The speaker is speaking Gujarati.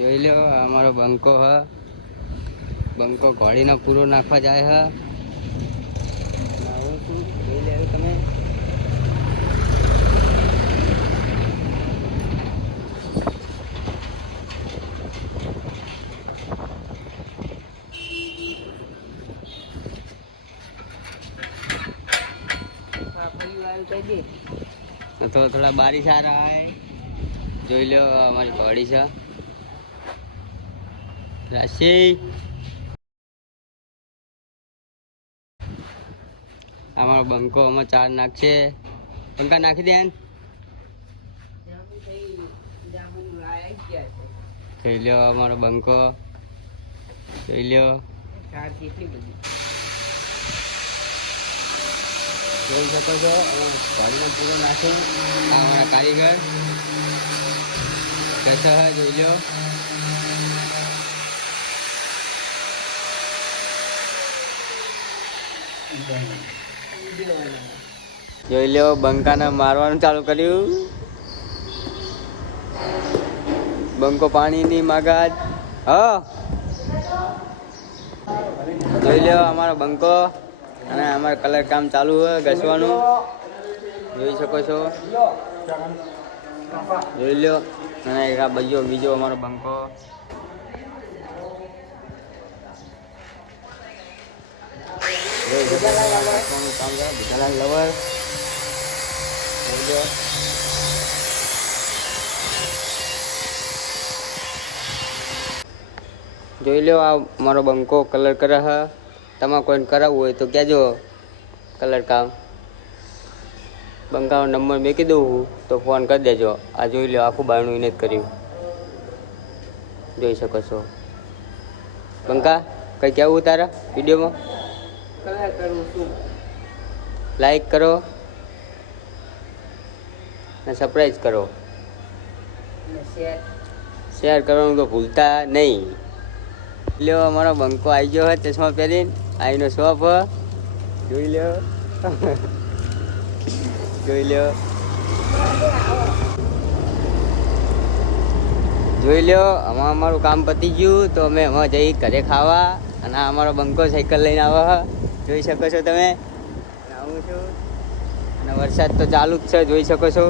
જોઈ લો અમારો બંકો હ બંકો ઘોડીનો પૂરો નાખવા જાય હ આવું છું જોઈ લે તમે तो थोड़ा बारिश आ रहा है જોઈ લો અમારી ઘોડી છે રાશી અમારો બંકો અમે ચાર નાખશે બંકા નાખી દે જોઈ લો અમારો બંકો જોઈ લો જોઈ શકો છો ગાડીનો પૂરો નાખી આ અમારા કારીગર कैसा है જોઈ લો જોઈ લો બંકાને મારવાનું ચાલુ કર્યું બંકો પાણીની માગાજ હા જોઈ લો અમારો બંકો અને અમારે કલર કામ ચાલુ હોય ઘસવાનું જોઈ શકો છો જોઈ લો અને એક આ બીજો અમારો બંકો લવર જોઈ લો આ મારો બંકો કલર કરે હ તમારે કોઈને કરાવવું હોય તો કહેજો કલર કામ બંકાનો નંબર મેકી દઉં તો ફોન કરી દેજો આ જોઈ લો આખું બારણું એને જ કર્યું જોઈ શકો છો બંકા કંઈ કહેવું તારા વિડીયોમાં કલર કરવું શું લાઈક કરો અને સબસ્ક્રાઈબ કરો શેર કરવાનું તો ભૂલતા નહીં લ્યો અમારો બંકો આવી ગયો હોય ચશ્મા પહેરીને આઈનો શોપ જોઈ લ્યો જોઈ લ્યો જોઈ લ્યો આમાં અમારું કામ પતી ગયું તો અમે એમાં જઈ ઘરે ખાવા અને અમારો બંકો સાયકલ લઈને આવે જોઈ શકો છો તમે આવું છું અને વરસાદ તો ચાલુ જ છે જોઈ શકો છો